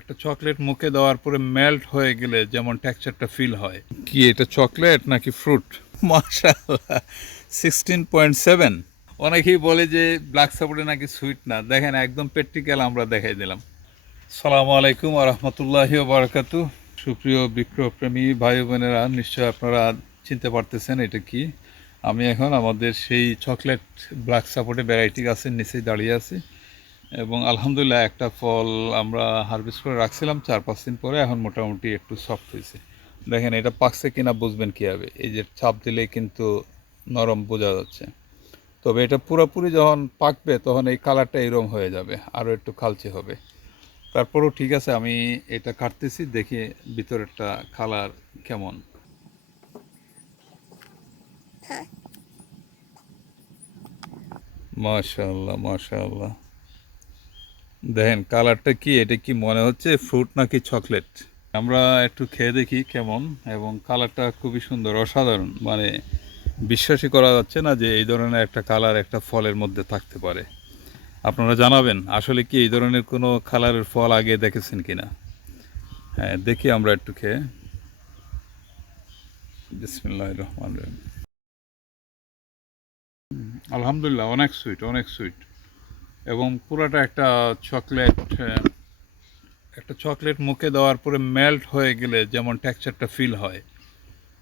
একটা চকলেট মুখে দেওয়ার পরে মেল্ট হয়ে গেলে যেমন টেক্সচারটা ফিল হয়। কি এটা চকলেট নাকি ফ্রুট? মাশাআল্লাহ, 16.7। অনেকেই বলে যে ব্ল্যাক সাপোর্টে নাকি সুইট না, দেখেন একদম প্র্যাকটিক্যাল আমরা দেখাই দিলাম। আসসালামু আলাইকুম ওয়া রাহমাতুল্লাহি ওয়া বারাকাতুহু। সুপ্রিয় বৃক্ষপ্রেমী ভাই বোনেরা, নিশ্চয় আপনারা চিনতে পারতেছেন এটা কি। আমি এখন আমাদের সেই চকলেট ব্ল্যাক সাপোর্টে ভ্যারাইটি গাছের নিচেই দাঁড়িয়ে আছি এবং আলহামদুলিল্লাহ একটা ফল আমরা হারভেস্ট করে রাখছিলাম 4-5 দিন পরে, এখন মোটামুটি একটু সফট হয়েছে। দেখেন এটা পাকছে কিনা বুঝবেন কীভাবে, এই যে চাপ দিলেই কিন্তু নরম বোঝা যাচ্ছে। তবে এটা পুরোপুরি যখন পাকবে তখন এই কালারটা এরকম হয়ে যাবে, আরও একটু কালচে হবে। তারপরও ঠিক আছে, আমি এটা কাটতেছি, দেখি ভিতরেরটা কালার কেমন। মাশাআল্লাহ মাশাআল্লাহ, দেখেন কালারটা কি, এটা কি মনে হচ্ছে ফ্রুট নাকি চকলেট? আমরা একটু খেয়ে দেখি কেমন, এবং কালারটা খুবই সুন্দর, অসাধারণ, মানে বিশ্বাসই করা যাচ্ছে না যে এই ধরনের একটা কালার একটা ফলের মধ্যে থাকতে পারে। আপনারা জানাবেন আসলে কি এই ধরনের কোনো কালারের ফল আগে দেখেছেন কিনা। হ্যাঁ, দেখি আমরা একটু খেয়ে। বিসমিল্লাহির রহমানির রহিম। আলহামদুলিল্লাহ, অনেক সুইট, অনেক সুইট, এবং পুরোটা একটা চকলেট, একটা চকলেট মুখে দেওয়ার পরে মেল্ট হয়ে গেলে যেমন টেক্সচারটা ফিল হয়,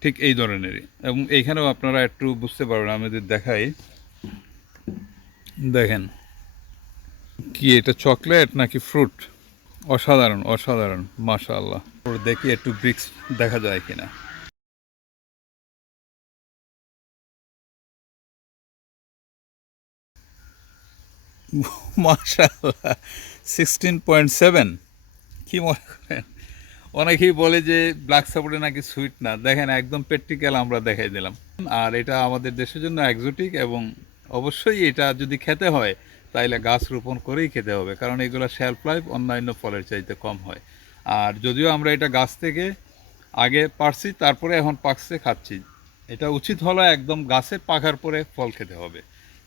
ঠিক এই ধরনেরই। এবং এইখানেও আপনারা একটু বুঝতে পারবেন, আমি যদি দেখাই, দেখেন কি এটা চকলেট নাকি ফ্রুট? অসাধারণ অসাধারণ, মাশাআল্লাহ। দেখি একটু ব্রিক্স দেখা যায় কিনা। মাশাআল্লাহ, 16.7। কি মনে করেন? অনেকেই বলে যে ব্ল্যাক সাপোর্টে নাকি সুইট না, দেখেন একদম প্র্যাকটিক্যাল আমরা দেখাই দিলাম। আর এটা আমাদের দেশের জন্য এক্সোটিক, এবং অবশ্যই এটা যদি খেতে হয় তাইলে গাছ রোপণ করেই খেতে হবে, কারণ এগুলো শেলফ লাইফ অন্যান্য ফলের চাইতে কম হয়। আর যদিও আমরা এটা গাছ থেকে আগে পারছি, তারপরে এখন পাকছে খাচ্ছি, এটা উচিত হলো একদম গাছে পাকার পরে ফল খেতে হবে।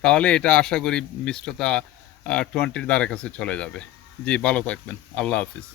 তাহলে এটা আশা করি মিষ্টতা 20-র ধারে কাছে চলে যাবে। জি, ভালো থাকবেন, আল্লাহ হাফিজ।